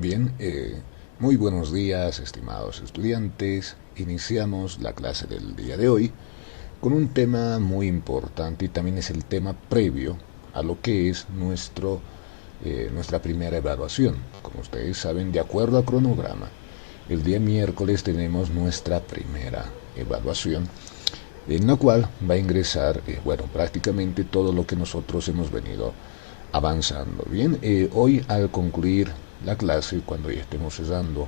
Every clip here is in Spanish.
Bien, muy buenos días, estimados estudiantes. Iniciamos la clase del día de hoy con un tema muy importante y también es el tema previo a lo que es nuestra primera evaluación. Como ustedes saben, de acuerdo a cronograma, el día miércoles tenemos nuestra primera evaluación, en la cual va a ingresar, prácticamente todo lo que nosotros hemos venido avanzando. Bien, hoy al concluir la clase, cuando ya estemos cerrando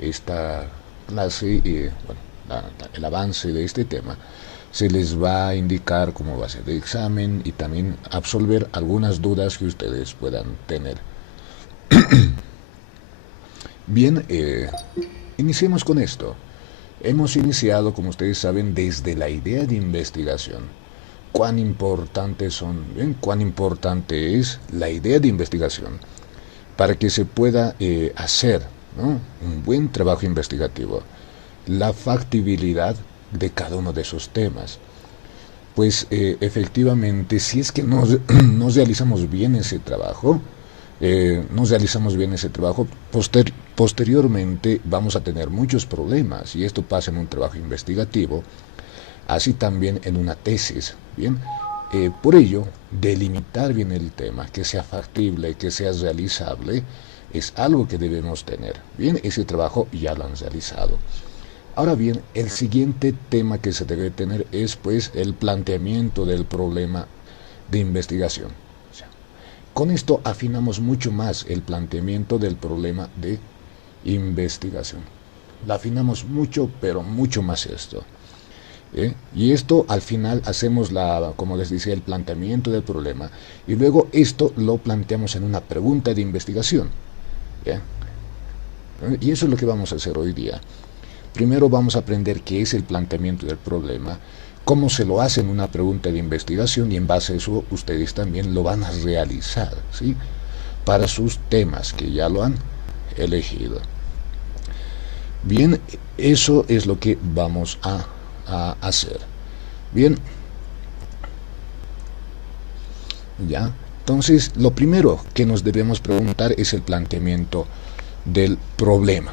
esta clase, el avance de este tema, se les va a indicar cómo va a ser el examen y también absolver algunas dudas que ustedes puedan tener. Bien, iniciemos con esto. Hemos iniciado, como ustedes saben, desde la idea de investigación. Cuán importantes son, bien, cuán importante es la idea de investigación para que se pueda hacer, ¿no?, un buen trabajo investigativo, la factibilidad de cada uno de esos temas. Pues efectivamente, si es que no realizamos bien ese trabajo, posteriormente vamos a tener muchos problemas, y esto pasa en un trabajo investigativo, así también en una tesis. Bien, por ello, delimitar bien el tema, que sea factible, que sea realizable, es algo que debemos tener. Bien, ese trabajo ya lo han realizado. Ahora bien, el siguiente tema que se debe tener es pues el planteamiento del problema de investigación. O sea, con esto afinamos mucho más el planteamiento del problema de investigación. Lo afinamos mucho, pero mucho más esto. Y esto al final hacemos como les decía, el planteamiento del problema, y luego esto lo planteamos en una pregunta de investigación. ¿Eh? Y eso es lo que vamos a hacer hoy día. Primero vamos a aprender qué es el planteamiento del problema, cómo se lo hace en una pregunta de investigación, y en base a eso ustedes también lo van a realizar, ¿sí?, para sus temas que ya lo han elegido. Bien, eso es lo que vamos a hacer. Bien, ya. Entonces, lo primero que nos debemos preguntar es el planteamiento del problema.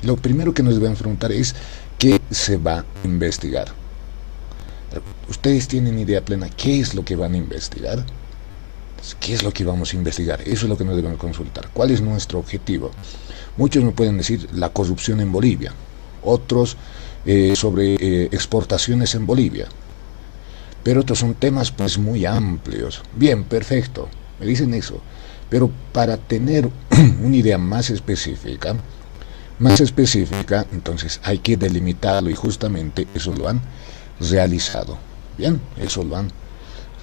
Lo primero que nos debemos preguntar es qué se va a investigar. ¿Ustedes tienen idea plena qué es lo que van a investigar? ¿Qué es lo que vamos a investigar? Eso es lo que nos debemos consultar. ¿Cuál es nuestro objetivo? Muchos me pueden decir la corrupción en Bolivia, otros sobre exportaciones en Bolivia, pero otros son temas pues muy amplios. Bien, perfecto, me dicen eso, pero para tener una idea más específica, entonces hay que delimitarlo, y justamente eso lo han realizado. Bien, eso lo han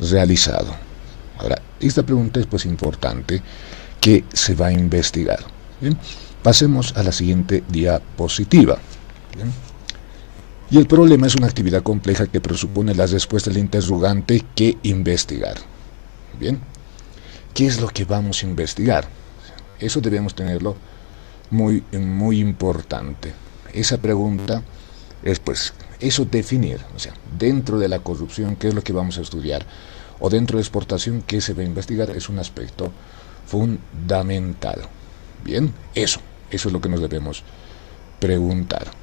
realizado. Ahora, esta pregunta es pues importante, ¿qué se va a investigar? Bien, pasemos a la siguiente diapositiva. Bien. Y el problema es una actividad compleja que presupone la respuesta del interrogante ¿qué investigar? Bien, ¿qué es lo que vamos a investigar? Eso debemos tenerlo muy, muy importante. Esa pregunta es pues eso, definir, o sea, dentro de la corrupción, ¿qué es lo que vamos a estudiar? O dentro de exportación, ¿qué se va a investigar? Es un aspecto fundamental. Bien, eso es lo que nos debemos preguntar.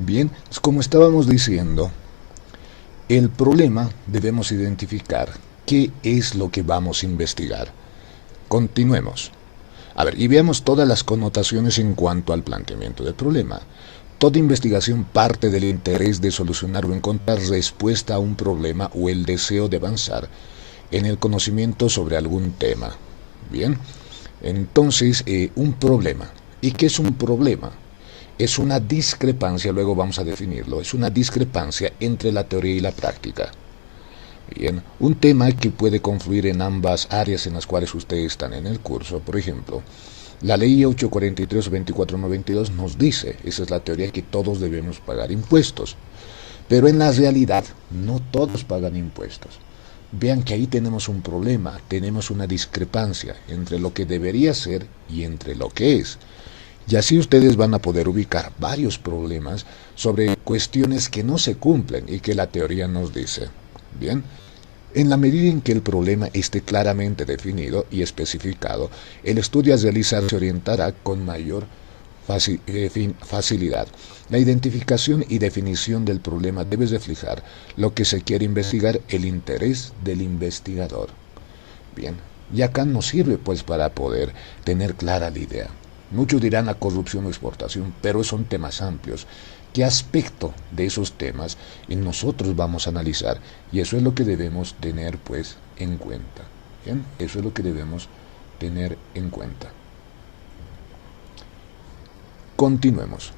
Bien, como estábamos diciendo, el problema debemos identificar qué es lo que vamos a investigar. Continuemos. A ver, y veamos todas las connotaciones en cuanto al planteamiento del problema. Toda investigación parte del interés de solucionar o encontrar respuesta a un problema o el deseo de avanzar en el conocimiento sobre algún tema. Bien, entonces, un problema. ¿Y qué es un problema? Es una discrepancia, luego vamos a definirlo, es una discrepancia entre la teoría y la práctica. Bien, un tema que puede confluir en ambas áreas en las cuales ustedes están en el curso. Por ejemplo, la ley 843-24922 nos dice, esa es la teoría, que todos debemos pagar impuestos. Pero en la realidad, no todos pagan impuestos. Vean que ahí tenemos un problema, tenemos una discrepancia entre lo que debería ser y entre lo que es. Y así ustedes van a poder ubicar varios problemas sobre cuestiones que no se cumplen y que la teoría nos dice. Bien, En la medida en que el problema esté claramente definido y especificado, el estudio a realizar se orientará con mayor facilidad. La identificación y definición del problema debe reflejar lo que se quiere investigar, el interés del investigador. Bien, y acá nos sirve pues para poder tener clara la idea. Muchos dirán la corrupción o exportación, pero son temas amplios. ¿Qué aspecto de esos temas nosotros vamos a analizar? Y eso es lo que debemos tener pues en cuenta. Bien, eso es lo que debemos tener en cuenta. Continuemos.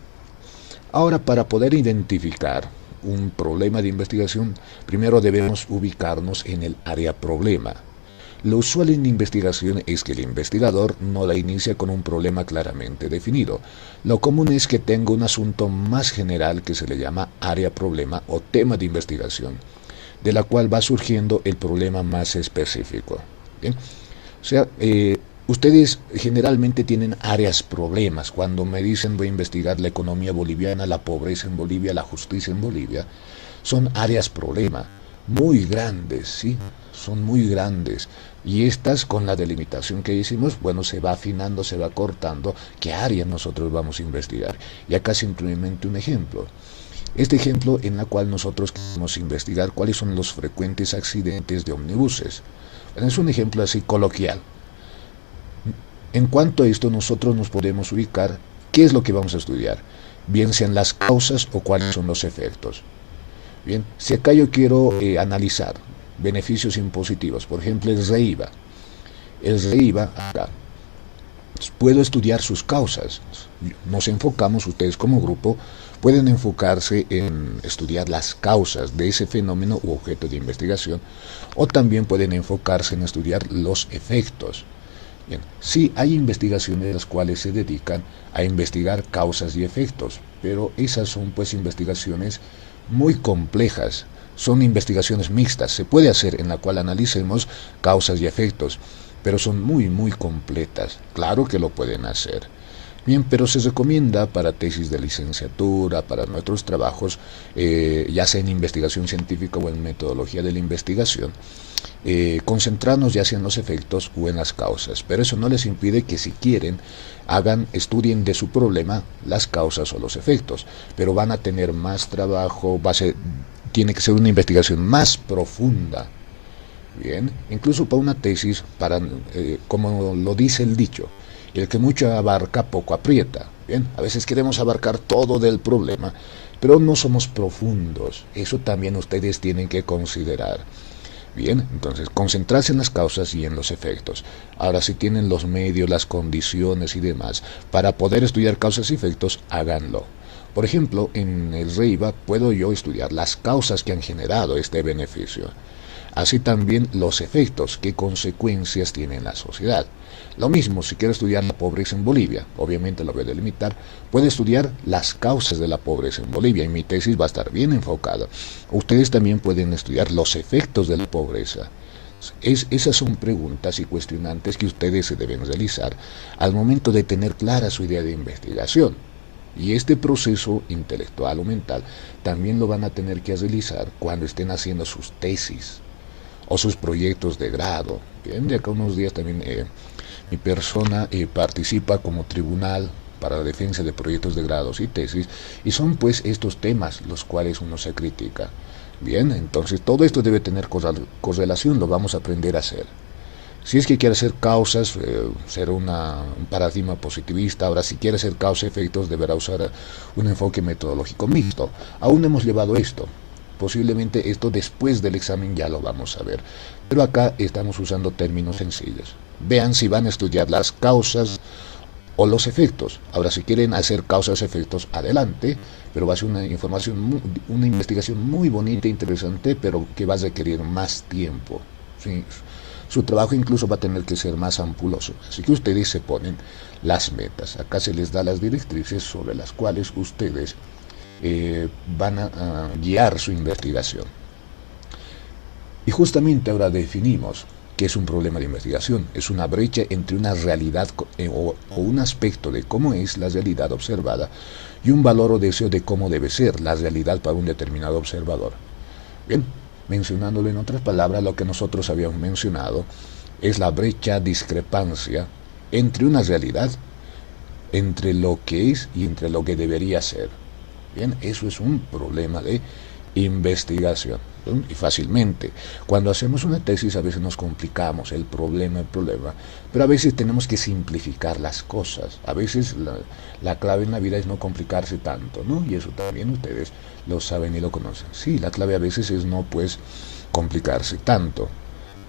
Ahora, para poder identificar un problema de investigación, primero debemos ubicarnos en el área problema. Lo usual en investigación es que el investigador no la inicia con un problema claramente definido. Lo común es que tenga un asunto más general que se le llama área problema o tema de investigación, de la cual va surgiendo el problema más específico. ¿Bien? O sea, ustedes generalmente tienen áreas problemas. Cuando me dicen voy a investigar la economía boliviana, la pobreza en Bolivia, la justicia en Bolivia, son áreas problema muy grandes, ¿sí? Son muy grandes. Y estas, con la delimitación que hicimos, bueno, se va afinando, se va cortando qué área nosotros vamos a investigar. Y acá simplemente un ejemplo. Este ejemplo en la cual nosotros queremos investigar cuáles son los frecuentes accidentes de ómnibuses. Es un ejemplo así coloquial. En cuanto a esto, nosotros nos podemos ubicar qué es lo que vamos a estudiar, bien sean las causas o cuáles son los efectos. Bien, si acá yo quiero analizar beneficios impositivos, por ejemplo el REIVA. El REIVA, acá, puedo estudiar sus causas. Nos enfocamos, ustedes como grupo, pueden enfocarse en estudiar las causas de ese fenómeno u objeto de investigación, o también pueden enfocarse en estudiar los efectos. Bien, sí hay investigaciones las cuales se dedican a investigar causas y efectos, pero esas son pues investigaciones muy complejas, son investigaciones mixtas, se puede hacer en la cual analicemos causas y efectos, pero son muy completas, claro que lo pueden hacer. Bien, pero se recomienda para tesis de licenciatura, para nuestros trabajos, ya sea en investigación científica o en metodología de la investigación, concentrarnos ya sea en los efectos o en las causas, pero eso no les impide que si quieren estudien de su problema las causas o los efectos, pero van a tener más trabajo, tiene que ser una investigación más profunda. Bien, incluso para una tesis, como lo dice el dicho, el que mucho abarca poco aprieta. Bien, a veces queremos abarcar todo del problema, pero no somos profundos. Eso también ustedes tienen que considerar. Bien, entonces concentrarse en las causas y en los efectos. Ahora, si tienen los medios, las condiciones y demás para poder estudiar causas y efectos, háganlo. Por ejemplo, en el REIVA puedo yo estudiar las causas que han generado este beneficio. Así también los efectos, qué consecuencias tiene en la sociedad. Lo mismo, si quiero estudiar la pobreza en Bolivia, obviamente lo voy a delimitar, puedo estudiar las causas de la pobreza en Bolivia y mi tesis va a estar bien enfocada. Ustedes también pueden estudiar los efectos de la pobreza. Esas son preguntas y cuestionantes que ustedes se deben realizar al momento de tener clara su idea de investigación. Y este proceso intelectual o mental también lo van a tener que realizar cuando estén haciendo sus tesis o sus proyectos de grado. Bien, de acá unos días también mi persona participa como tribunal para la defensa de proyectos de grados y tesis, y son pues estos temas los cuales uno se critica. Bien, entonces todo esto debe tener correlación, lo vamos a aprender a hacer. Si es que quiere hacer causas, ser un paradigma positivista. Ahora, si quiere hacer causa-efectos, deberá usar un enfoque metodológico mixto. Aún no hemos llevado esto. Posiblemente esto después del examen ya lo vamos a ver. Pero acá estamos usando términos sencillos. Vean si van a estudiar las causas o los efectos. Ahora, si quieren hacer causas-efectos, adelante, pero va a ser una investigación muy bonita e interesante, pero que va a requerir más tiempo. ¿Sí? Su trabajo incluso va a tener que ser más ampuloso. Así que ustedes se ponen las metas. Acá se les da las directrices sobre las cuales ustedes van a guiar su investigación. Y justamente ahora definimos qué es un problema de investigación. Es una brecha entre una realidad o un aspecto de cómo es la realidad observada y un valor o deseo de cómo debe ser la realidad para un determinado observador. Bien, mencionándolo en otras palabras, lo que nosotros habíamos mencionado es la brecha, discrepancia entre una realidad, entre lo que es y entre lo que debería ser. Bien, eso es un problema de investigación. ¿Sí? Y fácilmente, cuando hacemos una tesis a veces nos complicamos el problema, pero a veces tenemos que simplificar las cosas. A veces la clave en la vida es no complicarse tanto, ¿no? Y eso también ustedes lo saben y lo conocen. Sí, la clave a veces es no, pues, complicarse tanto.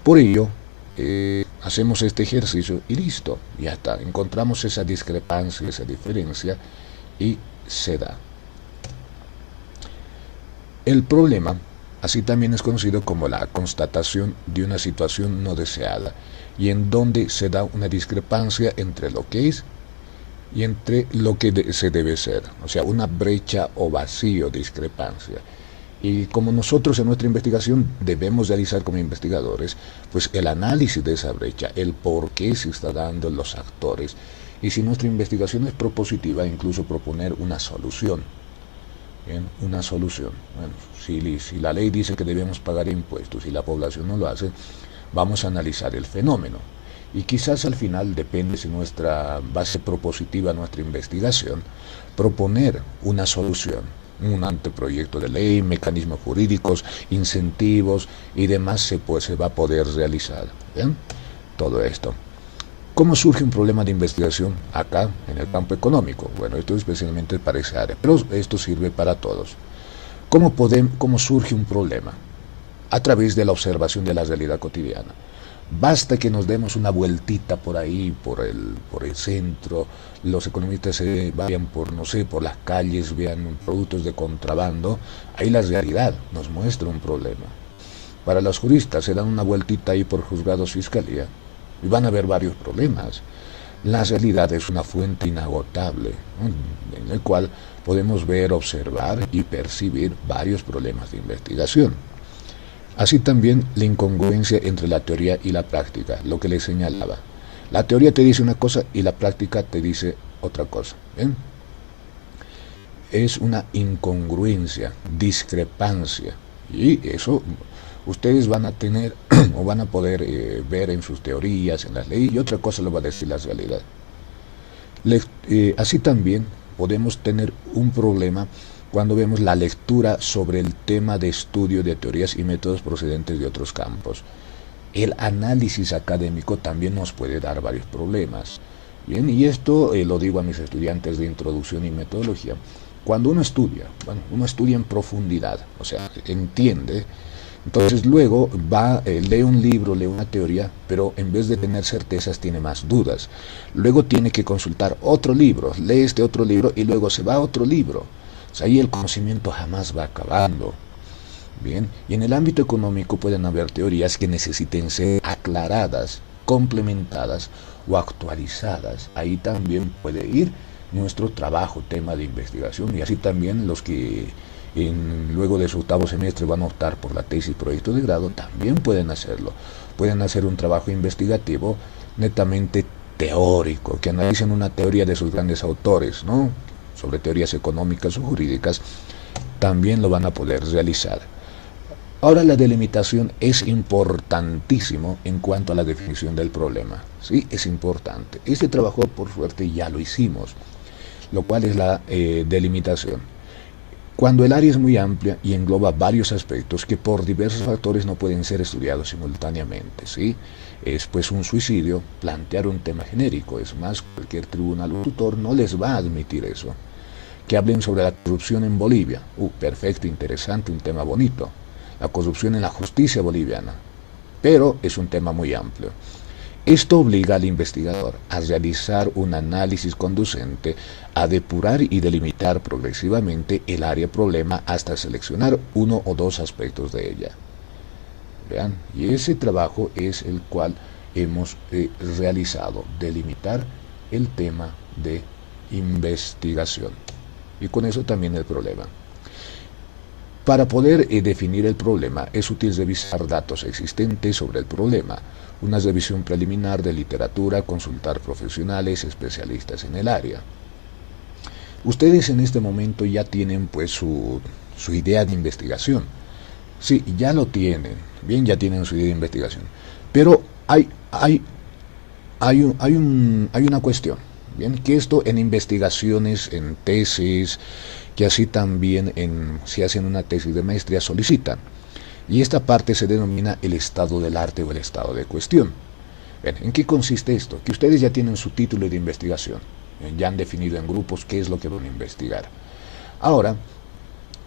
Por ello, hacemos este ejercicio y listo, ya está. Encontramos esa discrepancia, esa diferencia y se da. El problema, así también es conocido como la constatación de una situación no deseada, y en donde se da una discrepancia entre lo que es y entre lo que se debe ser, o sea, una brecha o vacío, discrepancia. Y como nosotros en nuestra investigación debemos realizar como investigadores, pues el análisis de esa brecha, el por qué se está dando, los actores, y si nuestra investigación es propositiva, incluso proponer una solución. Bien, una solución. Bueno, si la ley dice que debemos pagar impuestos y la población no lo hace, vamos a analizar el fenómeno. Y quizás al final, depende si nuestra base propositiva, nuestra investigación, proponer una solución, un anteproyecto de ley, mecanismos jurídicos, incentivos y demás se va a poder realizar. ¿Bien? Todo esto. ¿Cómo surge un problema de investigación acá en el campo económico? Bueno, esto especialmente para esa área, pero esto sirve para todos. ¿Cómo surge un problema? A través de la observación de la realidad cotidiana. Basta que nos demos una vueltita por ahí, por el centro, los economistas se vayan por, no sé, por las calles, vean productos de contrabando, ahí la realidad nos muestra un problema. Para los juristas se dan una vueltita ahí por juzgados, fiscalía, y van a haber varios problemas. La realidad es una fuente inagotable, ¿no?, en el cual podemos ver, observar y percibir varios problemas de investigación. Así también la incongruencia entre la teoría y la práctica, lo que les señalaba. La teoría te dice una cosa y la práctica te dice otra cosa. ¿Bien? Es una incongruencia, discrepancia, y eso ustedes van a tener o van a poder ver en sus teorías, en las leyes, y otra cosa lo va a decir la realidad. Así también podemos tener un problema cuando vemos la lectura sobre el tema de estudio de teorías y métodos procedentes de otros campos. El análisis académico también nos puede dar varios problemas. Bien, y esto lo digo a mis estudiantes de introducción y metodología. Cuando uno estudia en profundidad, o sea, entiende, entonces luego lee un libro, lee una teoría, pero en vez de tener certezas tiene más dudas. Luego tiene que consultar otro libro, lee este otro libro y luego se va a otro libro. O sea, ahí el conocimiento jamás va acabando. Bien, y en el ámbito económico pueden haber teorías que necesiten ser aclaradas, complementadas o actualizadas. Ahí también puede ir nuestro trabajo, tema de investigación, y así también los que luego de su octavo semestre van a optar por la tesis proyecto de grado también pueden hacerlo. Pueden hacer un trabajo investigativo netamente teórico, que analicen una teoría de sus grandes autores, ¿no?, sobre teorías económicas o jurídicas, también lo van a poder realizar. Ahora la delimitación es importantísimo en cuanto a la definición del problema. Sí, es importante. Este trabajo, por suerte, ya lo hicimos, lo cual es la delimitación. Cuando el área es muy amplia y engloba varios aspectos que por diversos factores no pueden ser estudiados simultáneamente, ¿sí? Es pues un suicidio plantear un tema genérico. Es más, cualquier tribunal o tutor no les va a admitir eso. Que hablen sobre la corrupción en Bolivia. Perfecto, interesante, un tema bonito. La corrupción en la justicia boliviana. Pero es un tema muy amplio. Esto obliga al investigador a realizar un análisis conducente a depurar y delimitar progresivamente el área problema hasta seleccionar uno o dos aspectos de ella. Vean, y ese trabajo es el cual hemos realizado, delimitar el tema de investigación. Y con eso también el problema. Para poder definir el problema es útil revisar datos existentes sobre el problema, una revisión preliminar de literatura, consultar profesionales especialistas en el área. Ustedes en este momento ya tienen pues su idea de investigación. Sí, ya lo tienen, bien, ya tienen su idea de investigación. Pero hay una cuestión, bien, que esto en investigaciones, en tesis, que así también si hacen una tesis de maestría solicitan. Y esta parte se denomina el estado del arte o el estado de cuestión. Bien, ¿en qué consiste esto? Que ustedes ya tienen su título de investigación, ya han definido en grupos qué es lo que van a investigar. Ahora,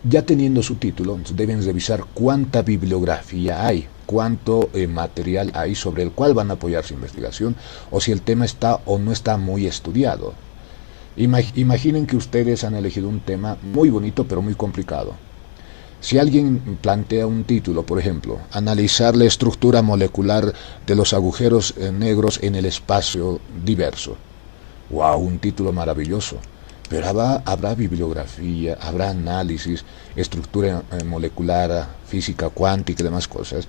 ya teniendo su título, deben revisar cuánta bibliografía hay, cuánto material hay sobre el cual van a apoyar su investigación, o si el tema está o no está muy estudiado. Imaginen que ustedes han elegido un tema muy bonito pero muy complicado. Si alguien plantea un título, por ejemplo, analizar la estructura molecular de los agujeros negros en el espacio diverso. ¡Wow! Un título maravilloso. Pero habrá bibliografía, habrá análisis, estructura molecular, física cuántica y demás cosas.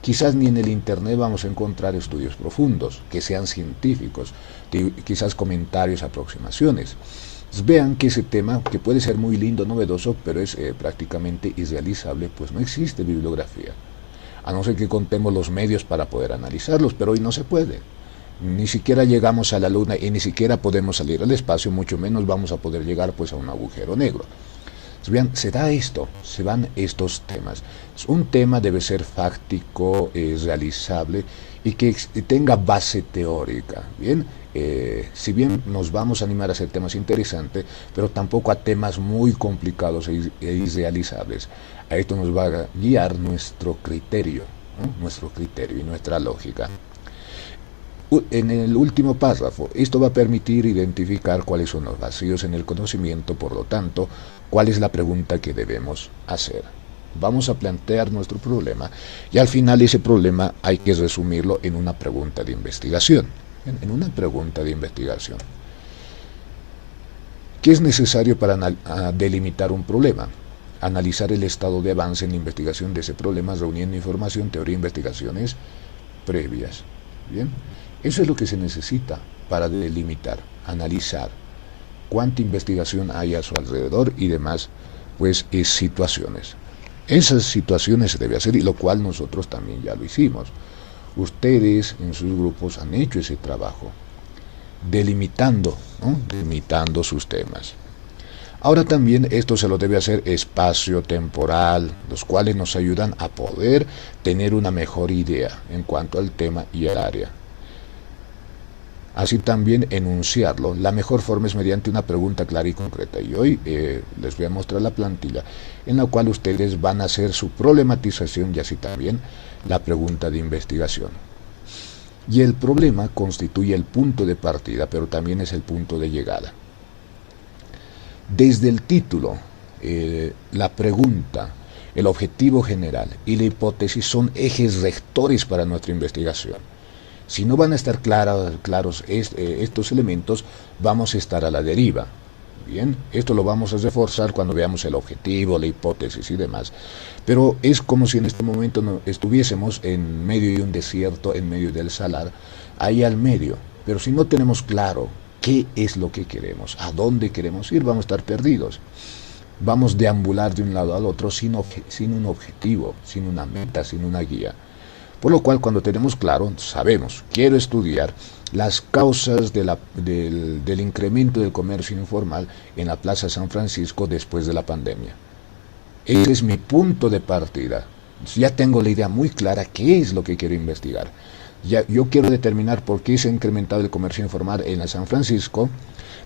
Quizás ni en el Internet vamos a encontrar estudios profundos, que sean científicos, quizás comentarios, aproximaciones. Pues vean que ese tema, que puede ser muy lindo, novedoso, pero es prácticamente irrealizable, pues no existe bibliografía. A no ser que contemos los medios para poder analizarlos, pero hoy no se puede. Ni siquiera llegamos a la luna y ni siquiera podemos salir al espacio, mucho menos vamos a poder llegar pues a un agujero negro. Vean, se da esto, se van estos temas. Un tema debe ser fáctico, realizable y que tenga base teórica. Bien, si bien nos vamos a animar a hacer temas interesantes, pero tampoco a temas muy complicados e irrealizables. A esto nos va a guiar nuestro criterio, ¿no? Nuestro criterio y nuestra lógica. En el último párrafo, esto va a permitir identificar cuáles son los vacíos en el conocimiento, por lo tanto, cuál es la pregunta que debemos hacer. Vamos a plantear nuestro problema y al final ese problema hay que resumirlo en una pregunta de investigación. En una pregunta de investigación. ¿Qué es necesario para delimitar un problema? Analizar el estado de avance en la investigación de ese problema, reuniendo información, teoría e investigaciones previas. Bien, eso es lo que se necesita para delimitar, analizar cuánta investigación hay a su alrededor y demás, pues situaciones. Esas situaciones se debe hacer y lo cual nosotros también ya lo hicimos. Ustedes en sus grupos han hecho ese trabajo, delimitando, ¿no? Delimitando sus temas. Ahora también esto se lo debe hacer espacio-temporal, los cuales nos ayudan a poder tener una mejor idea en cuanto al tema y el área. Así también enunciarlo. La mejor forma es mediante una pregunta clara y concreta. Y hoy les voy a mostrar la plantilla en la cual ustedes van a hacer su problematización y así también la pregunta de investigación. Y el problema constituye el punto de partida, pero también es el punto de llegada. Desde el título, la pregunta, el objetivo general y la hipótesis son ejes rectores para nuestra investigación. Si no van a estar claros estos elementos, vamos a estar a la deriva. Bien, esto lo vamos a reforzar cuando veamos el objetivo, la hipótesis y demás. Pero es como si en este momento no estuviésemos en medio de un desierto, en medio del salar, ahí al medio. Pero si no tenemos claro qué es lo que queremos, a dónde queremos ir, vamos a estar perdidos. Vamos a deambular de un lado al otro sin un objetivo, sin una meta, sin una guía. Por lo cual, cuando tenemos claro, sabemos, quiero estudiar las causas del incremento del comercio informal en la Plaza San Francisco después de la pandemia. Ese es mi punto de partida. Ya tengo la idea muy clara qué es lo que quiero investigar. Yo quiero determinar por qué se ha incrementado el comercio informal en la San Francisco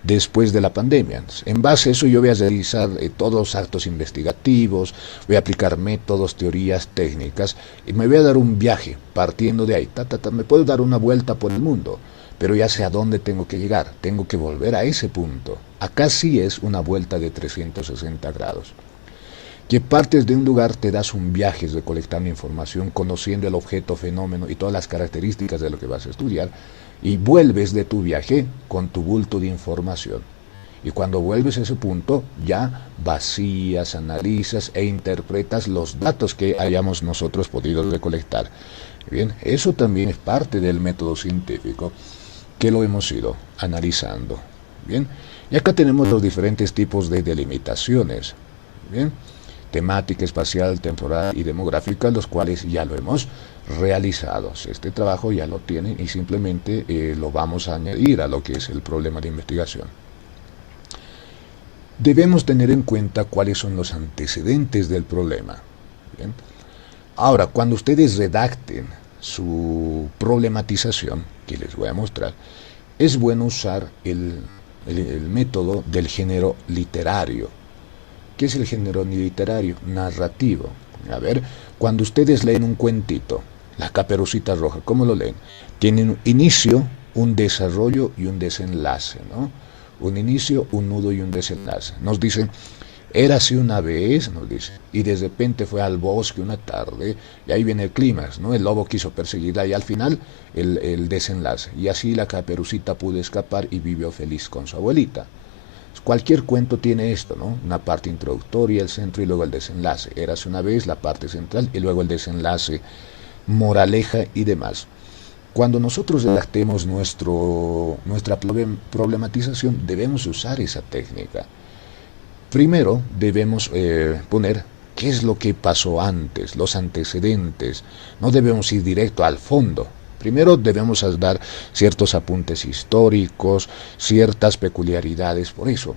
después de la pandemia. En base a eso yo voy a realizar todos los actos investigativos, voy a aplicar métodos, teorías, técnicas, y me voy a dar un viaje partiendo de ahí. Me puedo dar una vuelta por el mundo, pero ya sé a dónde tengo que llegar, tengo que volver a ese punto. Acá sí es una vuelta de 360 grados. Que partes de un lugar, te das un viaje recolectando información, conociendo el objeto, fenómeno y todas las características de lo que vas a estudiar, y vuelves de tu viaje con tu bulto de información. Y cuando vuelves a ese punto, ya vacías, analizas e interpretas los datos que hayamos nosotros podido recolectar. Bien, eso también es parte del método científico que lo hemos ido analizando. Bien, y acá tenemos los diferentes tipos de delimitaciones. Bien, temática, espacial, temporal y demográfica, los cuales ya lo hemos realizado. Este trabajo ya lo tienen y simplemente lo vamos a añadir a lo que es el problema de investigación. Debemos tener en cuenta cuáles son los antecedentes del problema. ¿Bien? Ahora, cuando ustedes redacten su problematización, que les voy a mostrar, es bueno usar el método del género literario. ¿Qué es el género literario? Narrativo. A ver, cuando ustedes leen un cuentito, La Caperucita Roja, ¿cómo lo leen? Tienen un inicio, un desarrollo y un desenlace, ¿no? Un inicio, un nudo y un desenlace. Nos dicen, érase una vez, nos dice, y de repente fue al bosque una tarde, y ahí viene el clímax, ¿no? El lobo quiso perseguirla, y al final el desenlace. Y así la Caperucita pudo escapar y vivió feliz con su abuelita. Cualquier cuento tiene esto, ¿no? Una parte introductoria, el centro y luego el desenlace. Érase una vez, la parte central y luego el desenlace, moraleja y demás. Cuando nosotros redactemos nuestra problematización, debemos usar esa técnica. Primero debemos poner qué es lo que pasó antes, los antecedentes. No debemos ir directo al fondo. Primero debemos dar ciertos apuntes históricos, ciertas peculiaridades, por eso,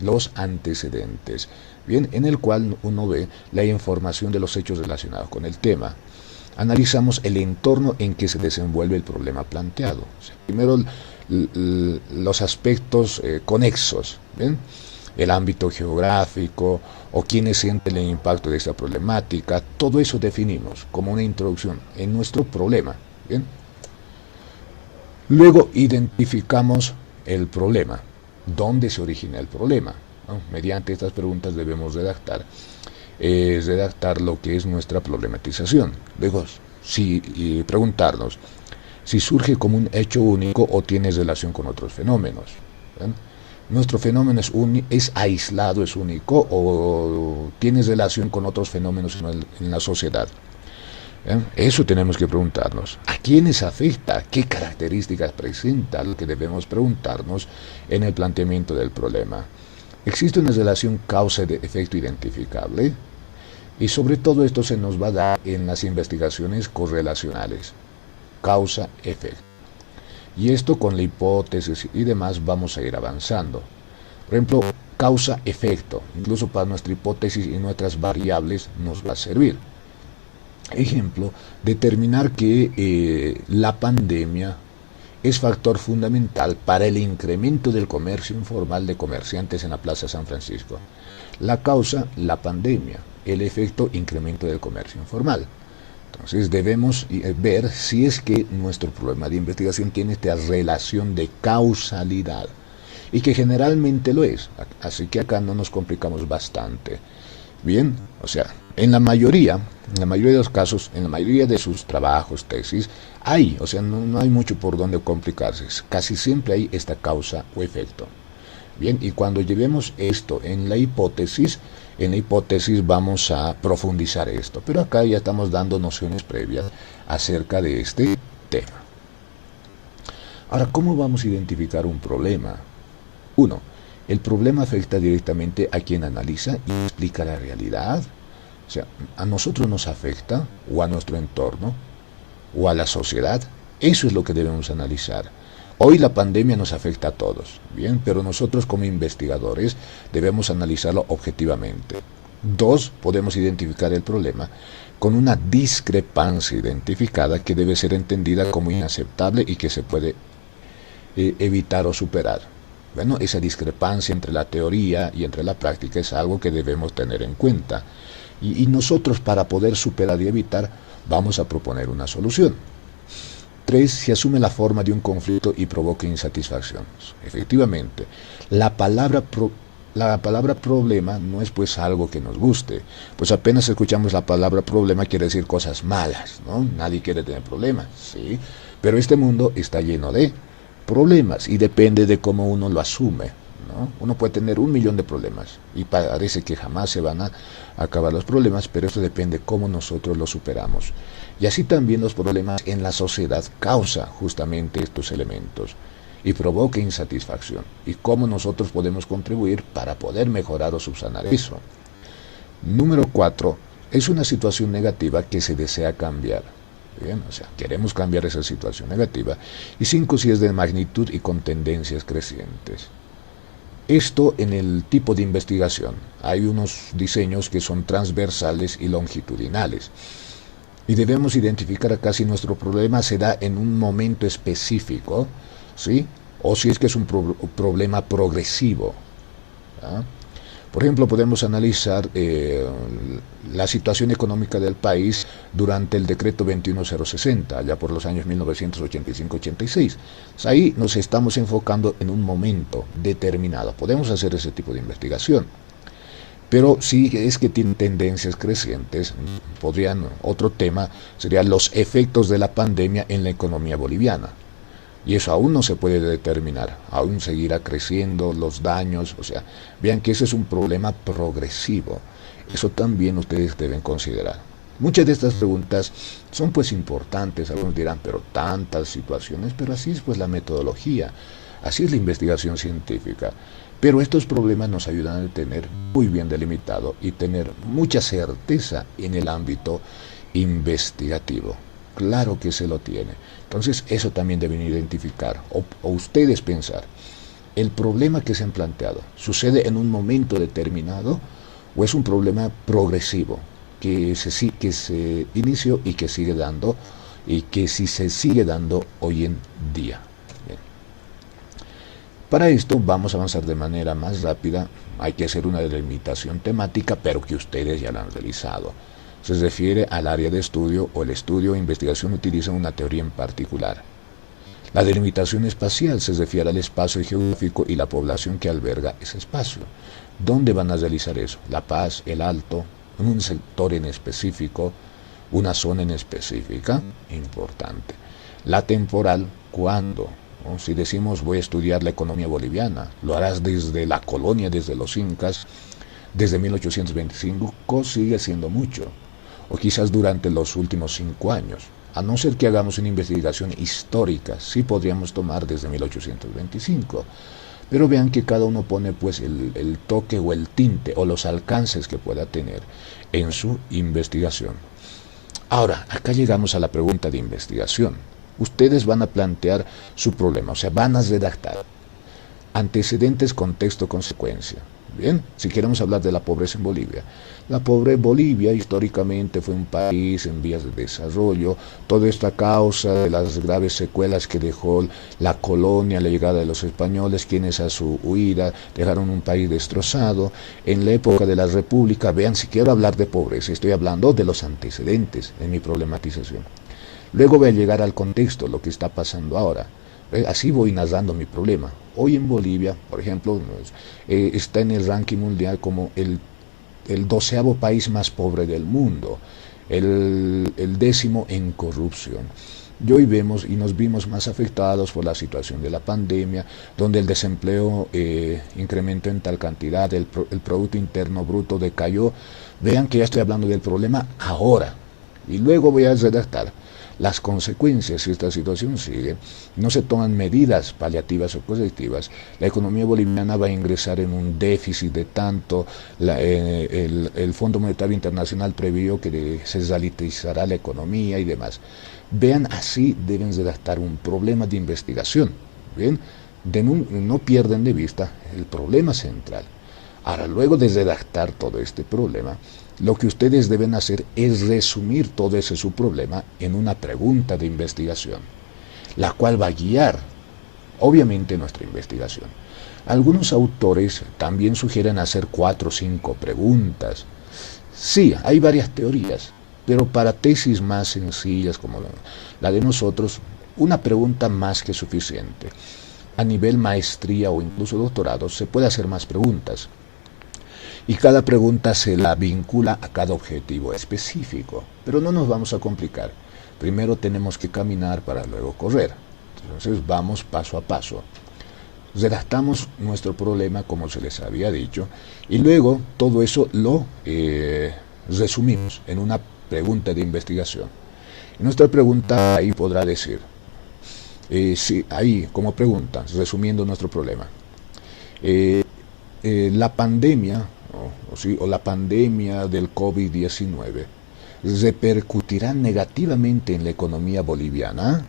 los antecedentes, bien, en el cual uno ve la información de los hechos relacionados con el tema. Analizamos el entorno en que se desenvuelve el problema planteado. O sea, primero los aspectos conexos, ¿bien? El ámbito geográfico o quiénes sienten el impacto de esta problemática, todo eso definimos como una introducción en nuestro problema, ¿bien? Luego identificamos el problema, dónde se origina el problema, ¿no? Mediante estas preguntas debemos redactar lo que es nuestra problematización. Luego, preguntarnos si surge como un hecho único o tiene relación con otros fenómenos. ¿Ven? ¿Nuestro fenómeno es aislado, es único o tiene relación con otros fenómenos en la sociedad? Eso tenemos que preguntarnos. ¿A quiénes afecta? ¿Qué características presenta? Lo que debemos preguntarnos en el planteamiento del problema. ¿Existe una relación causa-efecto identificable? Y sobre todo esto se nos va a dar en las investigaciones correlacionales. Causa-efecto. Y esto con la hipótesis y demás vamos a ir avanzando. Por ejemplo, causa-efecto. Incluso para nuestra hipótesis y nuestras variables nos va a servir. Ejemplo, determinar que la pandemia es factor fundamental para el incremento del comercio informal de comerciantes en la Plaza San Francisco. La causa, la pandemia. El efecto, incremento del comercio informal. Entonces debemos ver si es que nuestro problema de investigación tiene esta relación de causalidad. Y que generalmente lo es. Así que acá no nos complicamos bastante. Bien, o sea, en la mayoría de los casos, en la mayoría de sus trabajos, tesis, o sea, no hay mucho por donde complicarse. Casi siempre hay esta causa o efecto. Bien, y cuando llevemos esto en la hipótesis vamos a profundizar esto. Pero acá ya estamos dando nociones previas acerca de este tema. Ahora, ¿cómo vamos a identificar un problema? 1. El problema afecta directamente a quien analiza y explica la realidad. O sea, a nosotros nos afecta, o a nuestro entorno, o a la sociedad. Eso es lo que debemos analizar. Hoy la pandemia nos afecta a todos, bien, pero nosotros como investigadores debemos analizarlo objetivamente. 2, podemos identificar el problema con una discrepancia identificada que debe ser entendida como inaceptable y que se puede evitar o superar. Bueno, esa discrepancia entre la teoría y entre la práctica es algo que debemos tener en cuenta. Y nosotros, para poder superar y evitar, vamos a proponer una solución. 3, se asume la forma de un conflicto y provoca insatisfacción. Efectivamente, la palabra problema no es pues algo que nos guste. Pues apenas escuchamos la palabra problema quiere decir cosas malas, ¿no? Nadie quiere tener problemas, ¿sí? Pero este mundo está lleno de problemas y depende de cómo uno lo asume, ¿no? Uno puede tener 1.000.000 de problemas y parece que jamás se van a acabar los problemas, pero esto depende de cómo nosotros los superamos. Y así también los problemas en la sociedad causan justamente estos elementos y provoca insatisfacción. Y cómo nosotros podemos contribuir para poder mejorar o subsanar eso. Número 4, es una situación negativa que se desea cambiar. Bien, o sea, queremos cambiar esa situación negativa. Y 5, si es de magnitud y con tendencias crecientes. Esto en el tipo de investigación. Hay unos diseños que son transversales y longitudinales. Y debemos identificar acá si nuestro problema se da en un momento específico, ¿sí? O si es que es un problema progresivo. ¿Ah? Por ejemplo, podemos analizar la situación económica del país durante el decreto 21060, allá por los años 1985-86. Ahí nos estamos enfocando en un momento determinado. Podemos hacer ese tipo de investigación. Pero si es que tienen tendencias crecientes, otro tema sería los efectos de la pandemia en la economía boliviana. Y eso aún no se puede determinar, aún seguirá creciendo los daños, o sea, vean que ese es un problema progresivo. Eso también ustedes deben considerar. Muchas de estas preguntas son pues importantes, algunos dirán, pero tantas situaciones, pero así es pues la metodología, así es la investigación científica. Pero estos problemas nos ayudan a tener muy bien delimitado y tener mucha certeza en el ámbito investigativo. Claro que se lo tiene. Entonces eso también deben identificar o ustedes pensar. ¿El problema que se han planteado sucede en un momento determinado o es un problema progresivo que se inició y que sigue dando y que sí se sigue dando hoy en día? Bien. Para esto vamos a avanzar de manera más rápida. Hay que hacer una delimitación temática, pero que ustedes ya la han realizado. Se refiere al área de estudio o el estudio o investigación utiliza una teoría en particular. La delimitación espacial se refiere al espacio geográfico y la población que alberga ese espacio. ¿Dónde van a realizar eso? La Paz, el Alto, en un sector en específico, una zona en específica, importante. La temporal, ¿cuándo? ¿No? Si decimos voy a estudiar la economía boliviana, lo harás desde la colonia, desde los incas, desde 1825, sigue siendo mucho. O quizás durante los últimos 5 años. A no ser que hagamos una investigación histórica, sí podríamos tomar desde 1825. Pero vean que cada uno pone pues el toque o el tinte o los alcances que pueda tener en su investigación. Ahora, acá llegamos a la pregunta de investigación. Ustedes van a plantear su problema, o sea, van a redactar antecedentes, contexto, consecuencia. Bien, si queremos hablar de la pobreza en Bolivia. La pobre Bolivia históricamente fue un país en vías de desarrollo. Todo esto a causa de las graves secuelas que dejó la colonia, la llegada de los españoles, quienes a su huida dejaron un país destrozado. En la época de la República, vean, si quiero hablar de pobreza, estoy hablando de los antecedentes en mi problematización. Luego voy a llegar al contexto, lo que está pasando ahora. Así voy narrando mi problema. Hoy en Bolivia, por ejemplo, está en el ranking mundial como el 12º país más pobre del mundo, el 10º en corrupción. Y hoy vemos y nos vimos más afectados por la situación de la pandemia, donde el desempleo incrementó en tal cantidad, el Producto Interno Bruto decayó. Vean que ya estoy hablando del problema ahora. Y luego voy a redactar las consecuencias si esta situación sigue, no se toman medidas paliativas o correctivas, la economía boliviana va a ingresar en un déficit de tanto, el Fondo Monetario Internacional previó que se ralentizará la economía y demás. Vean, así deben redactar un problema de investigación, ¿bien? No pierden de vista el problema central. Ahora, luego de redactar todo este problema, lo que ustedes deben hacer es resumir todo ese su problema en una pregunta de investigación, la cual va a guiar, obviamente, nuestra investigación. Algunos autores también sugieren hacer 4 o 5 preguntas. Sí, hay varias teorías, pero para tesis más sencillas como la de nosotros, una pregunta más que suficiente. A nivel maestría o incluso doctorado se puede hacer más preguntas. Y cada pregunta se la vincula a cada objetivo específico. Pero no nos vamos a complicar. Primero tenemos que caminar para luego correr. Entonces vamos paso a paso. Redactamos nuestro problema como se les había dicho y luego todo eso lo resumimos en una pregunta de investigación. Y nuestra pregunta ahí podrá decir, sí, ahí como pregunta, resumiendo nuestro problema. La pandemia o la pandemia del COVID-19 repercutirá negativamente en la economía boliviana?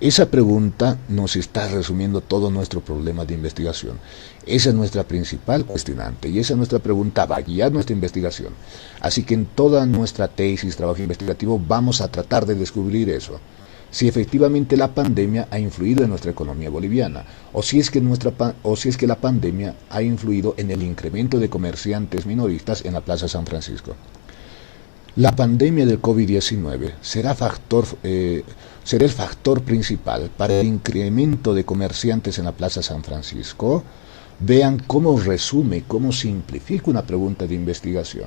Esa pregunta nos está resumiendo todo nuestro problema de investigación. Esa es nuestra principal cuestionante y esa es nuestra pregunta, va a guiar nuestra investigación. Así que en toda nuestra tesis, trabajo investigativo, vamos a tratar de descubrir eso. Si efectivamente la pandemia ha influido en nuestra economía boliviana, o si es que la pandemia ha influido en el incremento de comerciantes minoristas en la Plaza San Francisco. La pandemia del COVID-19 será el factor principal para el incremento de comerciantes en la Plaza San Francisco. Vean cómo resume, cómo simplifica una pregunta de investigación.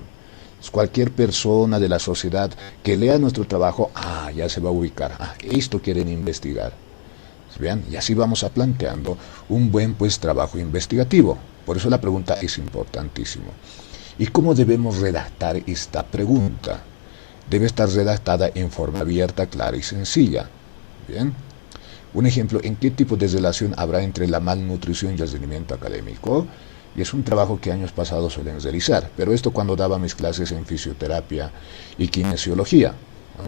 Cualquier persona de la sociedad que lea nuestro trabajo, ya se va a ubicar, esto quieren investigar. Vean, y así vamos a planteando un buen trabajo investigativo. Por eso la pregunta es importantísima. ¿Y cómo debemos redactar esta pregunta? Debe estar redactada en forma abierta, clara y sencilla. Bien. Un ejemplo, ¿en qué tipo de relación habrá entre la malnutrición y el rendimiento académico? Y es un trabajo que años pasados suelen realizar, pero esto cuando daba mis clases en fisioterapia y kinesiología, ¿no?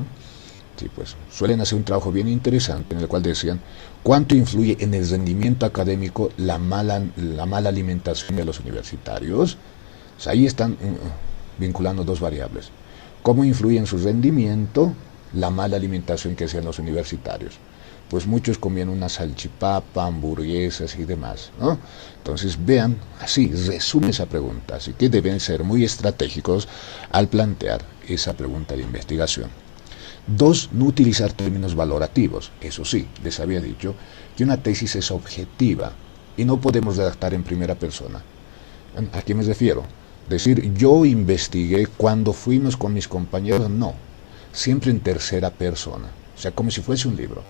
Sí, pues suelen hacer un trabajo bien interesante en el cual decían cuánto influye en el rendimiento académico la mala alimentación de los universitarios. O sea, ahí están vinculando dos variables. ¿Cómo influye en su rendimiento la mala alimentación que hacían los universitarios? Pues muchos comían una salchipapa, hamburguesas y demás, ¿no? Entonces vean, así resume esa pregunta. Así que deben ser muy estratégicos al plantear esa pregunta de investigación. 2. No utilizar términos valorativos. Eso sí, les había dicho que una tesis es objetiva y no podemos redactar en primera persona. ¿A qué me refiero? Decir, yo investigué cuando fuimos con mis compañeros, no. Siempre en tercera persona, o sea, como si fuese un libro.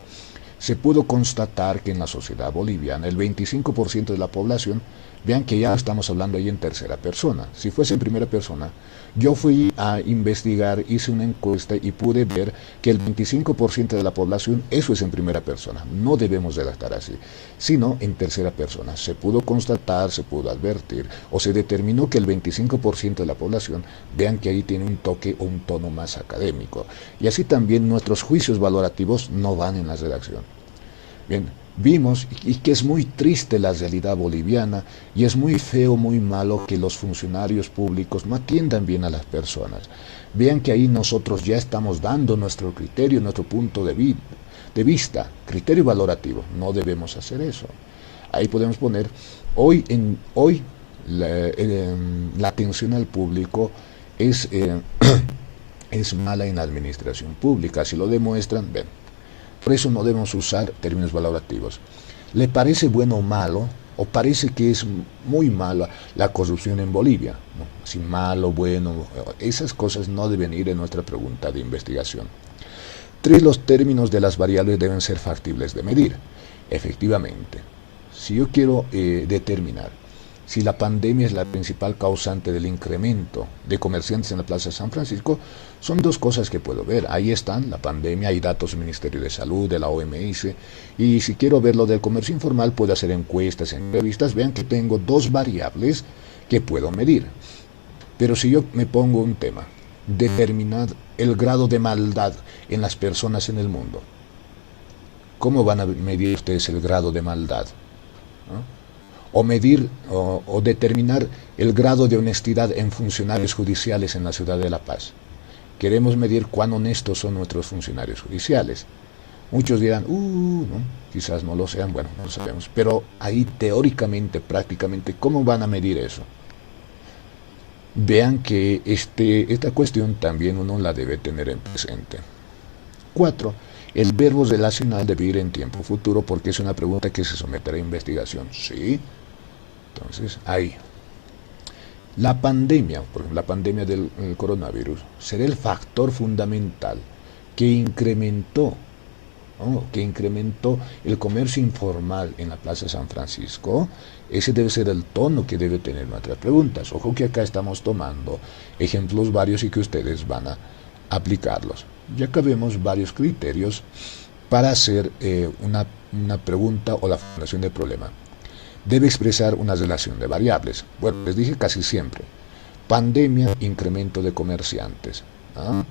Se pudo constatar que en la sociedad boliviana el 25% de la población, vean que ya estamos hablando ahí en tercera persona. Si fuese en primera persona, yo fui a investigar, hice una encuesta y pude ver que el 25% de la población, eso es en primera persona. No debemos redactar así, sino en tercera persona. Se pudo constatar, se pudo advertir, o se determinó que el 25% de la población, vean que ahí tiene un toque o un tono más académico. Y así también nuestros juicios valorativos no van en la redacción. Bien, vimos y que es muy triste la realidad boliviana y es muy feo, muy malo que los funcionarios públicos no atiendan bien a las personas. Vean que ahí nosotros ya estamos dando nuestro criterio, nuestro punto de vista, criterio valorativo. No debemos hacer eso. Ahí podemos poner, hoy la atención al público es mala en la administración pública. Si lo demuestran, ven. Por eso no debemos usar términos valorativos. ¿Le parece bueno o malo? ¿O parece que es muy mala la corrupción en Bolivia? ¿No? Si malo, bueno, esas cosas no deben ir en nuestra pregunta de investigación. 3. Los términos de las variables deben ser factibles de medir. Efectivamente, si yo quiero determinar si la pandemia es la principal causante del incremento de comerciantes en la Plaza San Francisco, son dos cosas que puedo ver. Ahí están, la pandemia, hay datos del Ministerio de Salud, de la OMS, y si quiero ver lo del comercio informal, puedo hacer encuestas, entrevistas. Vean que tengo dos variables que puedo medir. Pero si yo me pongo un tema, determinar el grado de maldad en las personas en el mundo, ¿cómo van a medir ustedes el grado de maldad? ¿No? O medir o determinar el grado de honestidad en funcionarios judiciales en la ciudad de La Paz. Queremos medir cuán honestos son nuestros funcionarios judiciales. Muchos dirán, no, quizás no lo sean, bueno, no lo sabemos. Pero ahí teóricamente, prácticamente, ¿cómo van a medir eso? Vean que esta cuestión también uno la debe tener en presente. 4. El verbo relacional debe ir en tiempo futuro porque es una pregunta que se someterá a investigación. ¿Sí? Entonces, ahí. La pandemia, por ejemplo, la pandemia del coronavirus, será el factor fundamental que incrementó el comercio informal en la Plaza San Francisco. Ese debe ser el tono que debe tener nuestras preguntas. Ojo que acá estamos tomando ejemplos varios y que ustedes van a aplicarlos. Ya que vemos varios criterios para hacer una pregunta o la formulación del problema. Debe expresar una relación de variables. Bueno, les dije casi siempre. pandemia, incremento de comerciantes, ¿ah?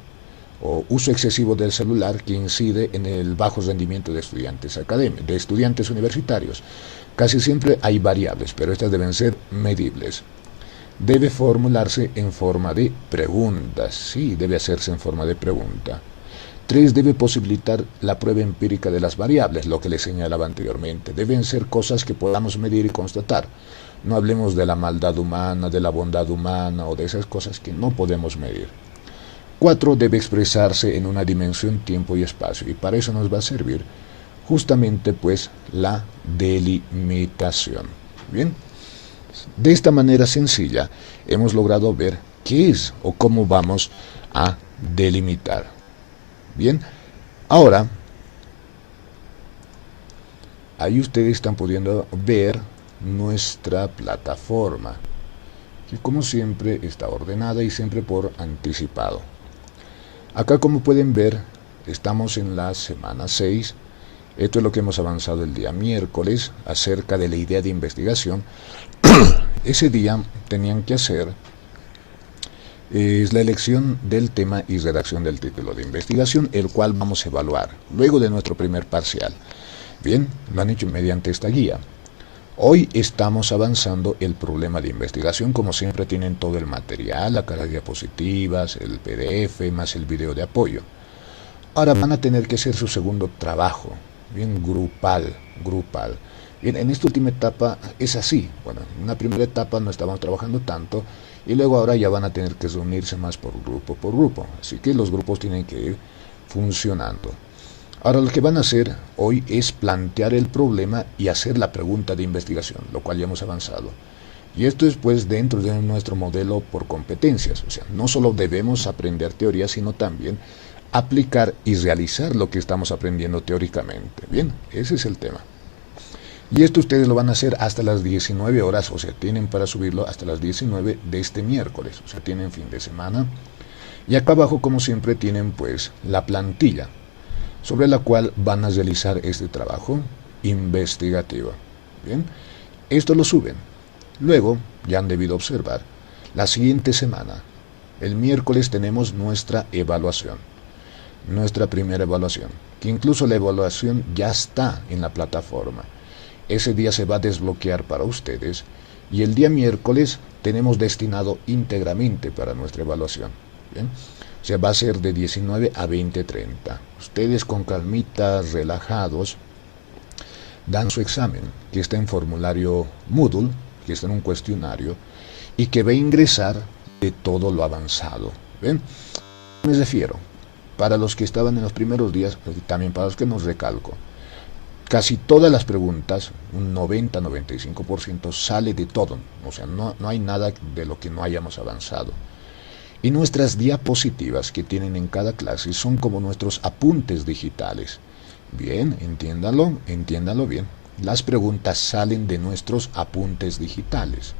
O uso excesivo del celular que incide en el bajo rendimiento de estudiantes académicos, de estudiantes universitarios. Casi siempre hay variables, pero estas deben ser medibles. Debe formularse en forma de preguntas, sí, debe hacerse en forma de pregunta. 3. Debe posibilitar la prueba empírica de las variables, lo que le señalaba anteriormente. Deben ser cosas que podamos medir y constatar. No hablemos de la maldad humana, de la bondad humana o de esas cosas que no podemos medir. 4. Debe expresarse en una dimensión tiempo y espacio, y para eso nos va a servir justamente pues la delimitación. Bien, de esta manera sencilla hemos logrado ver qué es o cómo vamos a delimitar. Bien, ahora ahí ustedes están pudiendo ver nuestra plataforma, que como siempre está ordenada y siempre por anticipado. Acá, como pueden ver, estamos en la semana 6. Esto es lo que hemos avanzado el día miércoles acerca de la idea de investigación. Ese día tenían que hacer la elección del tema y redacción del título de investigación, el cual vamos a evaluar luego de nuestro primer parcial. Bien, lo han hecho mediante esta guía. Hoy estamos avanzando el problema de investigación. Como siempre, tienen todo el material, la cara de diapositivas, el PDF, más el video de apoyo. Ahora van a tener que hacer su segundo trabajo, bien, grupal. Bien, en esta última etapa es así. Bueno, en una primera etapa no estábamos trabajando tanto, y luego ahora ya van a tener que reunirse más por grupo. Así que los grupos tienen que ir funcionando. Ahora lo que van a hacer hoy es plantear el problema y hacer la pregunta de investigación, lo cual ya hemos avanzado. Y esto es pues dentro de nuestro modelo por competencias. O sea, no solo debemos aprender teoría, sino también aplicar y realizar lo que estamos aprendiendo teóricamente. Bien, ese es el tema. Y esto ustedes lo van a hacer hasta las 19 horas, o sea, tienen para subirlo hasta las 19 de este miércoles, o sea, tienen fin de semana. Y acá abajo, como siempre, tienen pues la plantilla sobre la cual van a realizar este trabajo investigativo. Bien, esto lo suben. Luego, ya han debido observar, la siguiente semana, el miércoles, tenemos nuestra evaluación, nuestra primera evaluación, que incluso la evaluación ya está en la plataforma. Ese día se va a desbloquear para ustedes, y el día miércoles tenemos destinado íntegramente para nuestra evaluación. Bien, o sea, va a ser de 19 a 20:30. Ustedes con calmita, relajados, dan su examen, que está en formulario Moodle, que está en un cuestionario, y que va a ingresar de todo lo avanzado. ¿Ven? Me refiero, para los que estaban en los primeros días, y también para los que nos recalco, casi todas las preguntas, un 90-95%, sale de todo. O sea, no hay nada de lo que no hayamos avanzado. Y nuestras diapositivas que tienen en cada clase son como nuestros apuntes digitales. Bien, entiéndanlo bien. Las preguntas salen de nuestros apuntes digitales.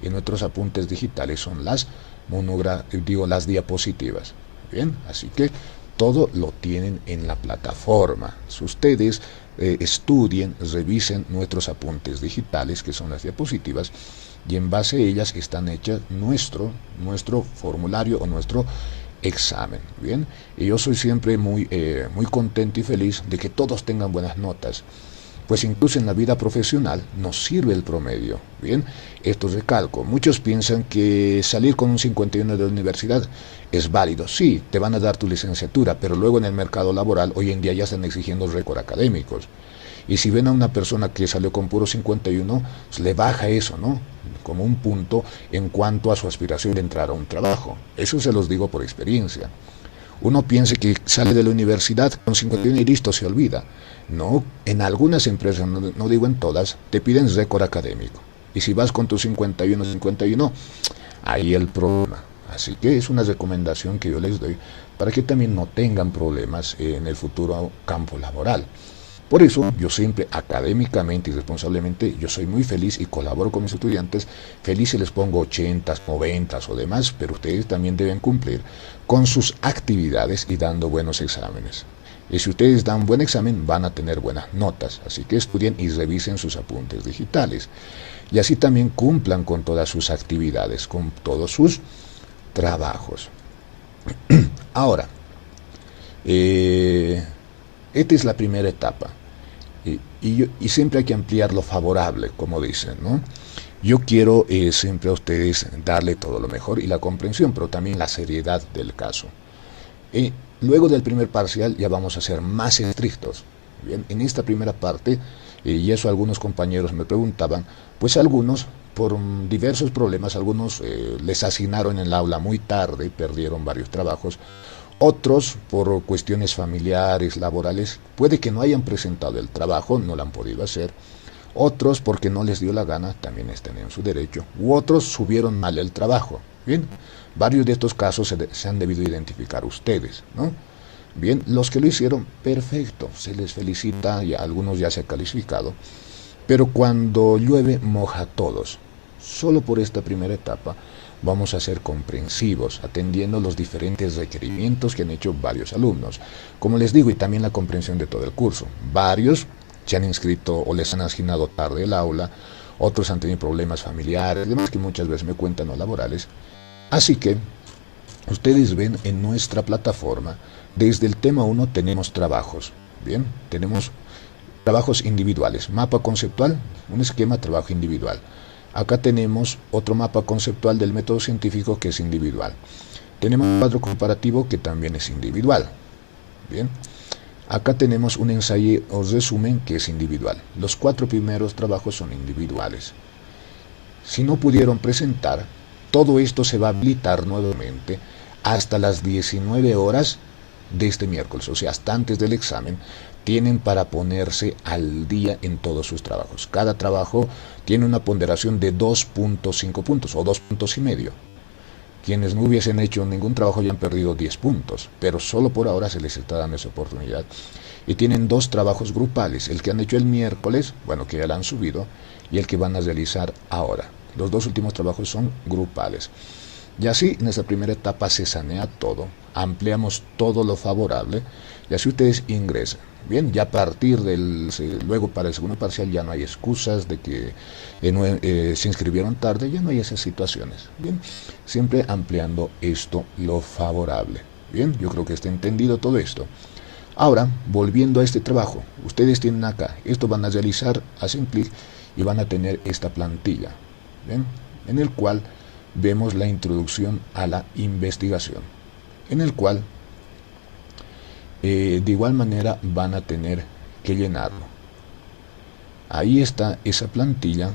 Y nuestros apuntes digitales son las diapositivas. Bien, así que todo lo tienen en la plataforma. Si ustedes estudien, revisen nuestros apuntes digitales, que son las diapositivas, y en base a ellas están hechas nuestro formulario o nuestro examen. Bien, y yo soy siempre muy contento y feliz de que todos tengan buenas notas, pues incluso en la vida profesional nos sirve el promedio. Bien, esto recalco, muchos piensan que salir con un 51 de la universidad es válido. Sí, te van a dar tu licenciatura, pero luego en el mercado laboral hoy en día ya están exigiendo récord académicos. Y si ven a una persona que salió con puro 51, pues le baja eso, ¿no? Como un punto en cuanto a su aspiración de entrar a un trabajo. Eso se los digo por experiencia. Uno piensa que sale de la universidad con 51 y listo, se olvida. No, en algunas empresas, no digo en todas, te piden récord académico. Y si vas con tu 51, ahí el problema. Así que es una recomendación que yo les doy para que también no tengan problemas en el futuro campo laboral. Por eso yo siempre académicamente y responsablemente, yo soy muy feliz y colaboro con mis estudiantes, feliz si les pongo 80, 90 o demás, pero ustedes también deben cumplir con sus actividades y dando buenos exámenes. Y si ustedes dan buen examen, van a tener buenas notas. Así que estudien y revisen sus apuntes digitales. Y así también cumplan con todas sus actividades, con todos sus trabajos. Ahora, esta es la primera etapa. Y siempre hay que ampliar lo favorable, como dicen, ¿no? Yo quiero siempre a ustedes darle todo lo mejor y la comprensión, pero también la seriedad del caso. Luego del primer parcial ya vamos a ser más estrictos. Bien, en esta primera parte, y eso algunos compañeros me preguntaban, pues algunos, por diversos problemas, algunos les asignaron en el aula muy tarde, perdieron varios trabajos, otros por cuestiones familiares, laborales, puede que no hayan presentado el trabajo, no lo han podido hacer, otros porque no les dio la gana, también están en su derecho, u otros subieron mal el trabajo. Bien, varios de estos casos se han debido identificar ustedes, ¿no? Bien, los que lo hicieron, perfecto, se les felicita, y a algunos ya se ha calificado, pero cuando llueve moja a todos. Solo por esta primera etapa vamos a ser comprensivos, atendiendo los diferentes requerimientos que han hecho varios alumnos. Como les digo, y también la comprensión de todo el curso. Varios se han inscrito o les han asignado tarde el aula, otros han tenido problemas familiares, demás que muchas veces me cuentan, o laborales. Así que ustedes ven en nuestra plataforma, desde el tema 1 tenemos trabajos. Bien, tenemos trabajos individuales, mapa conceptual, un esquema, trabajo individual. Acá tenemos otro mapa conceptual del método científico que es individual. Tenemos un cuadro comparativo que también es individual. Bien, acá tenemos un ensayo o resumen que es individual. Los 4 primeros trabajos son individuales. Si no pudieron presentar, todo esto se va a habilitar nuevamente hasta las 19 horas de este miércoles, o sea, hasta antes del examen, tienen para ponerse al día en todos sus trabajos. Cada trabajo tiene una ponderación de 2.5 puntos o 2 puntos y medio. Quienes no hubiesen hecho ningún trabajo ya han perdido 10 puntos, pero solo por ahora se les está dando esa oportunidad. Y tienen 2 trabajos grupales, el que han hecho el miércoles, bueno, que ya la han subido, y el que van a realizar ahora. Los 2 últimos trabajos son grupales. Y así en esta primera etapa se sanea todo, ampliamos todo lo favorable, y así ustedes ingresan. Bien, ya a partir luego para el segundo parcial ya no hay excusas de que se inscribieron tarde, ya no hay esas situaciones. Bien, siempre ampliando esto lo favorable. Bien, yo creo que está entendido todo esto. Ahora, volviendo a este trabajo, ustedes tienen acá, esto van a realizar, hacen clic y van a tener esta plantilla, ¿bien? En el cual vemos la introducción a la investigación, en el cual de igual manera van a tener que llenarlo. Ahí está esa plantilla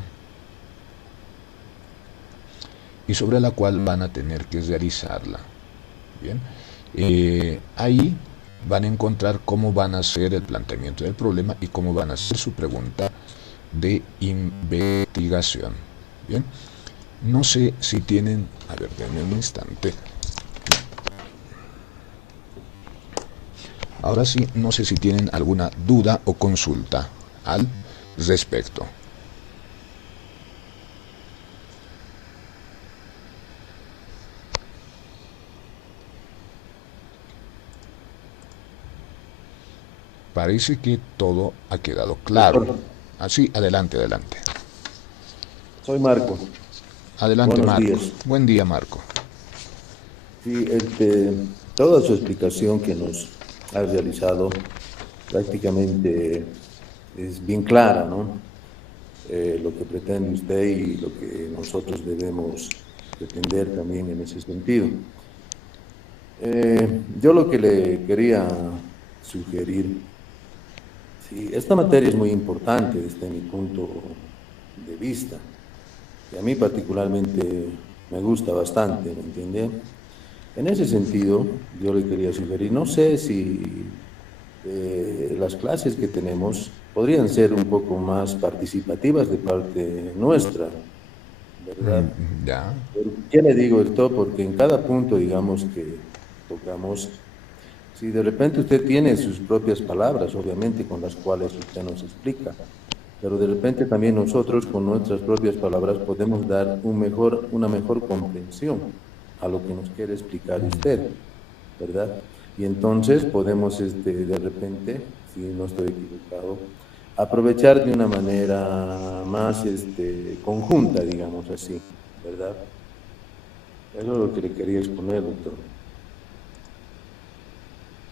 y sobre la cual van a tener que realizarla. Bien, ahí van a encontrar cómo van a hacer el planteamiento del problema y cómo van a hacer su pregunta de investigación. Bien, no sé si tienen, a ver, denme un instante. Ahora sí, no sé si tienen alguna duda o consulta al respecto. Parece que todo ha quedado claro. Así, adelante, adelante. Soy Marco. Adelante, Buenos Marco. días. Buen día, Marco. Sí, toda su explicación que nos ha realizado prácticamente es bien clara, ¿no? Lo que pretende usted y lo que nosotros debemos pretender también en ese sentido. Yo lo que le quería sugerir, sí, esta materia es muy importante desde mi punto de vista, y a mí particularmente me gusta bastante, ¿me entiende? En ese sentido, yo le quería sugerir, no sé si las clases que tenemos podrían ser un poco más participativas de parte nuestra, ¿verdad? Ya. ¿Por qué le digo esto? Porque en cada punto, digamos, que tocamos, si de repente usted tiene sus propias palabras, obviamente, con las cuales usted nos explica, pero de repente también nosotros con nuestras propias palabras podemos dar una mejor comprensión a lo que nos quiere explicar usted, ¿verdad? Y entonces podemos, de repente, si no estoy equivocado, aprovechar de una manera más conjunta, digamos así, ¿verdad? Eso es lo que le quería exponer, doctor.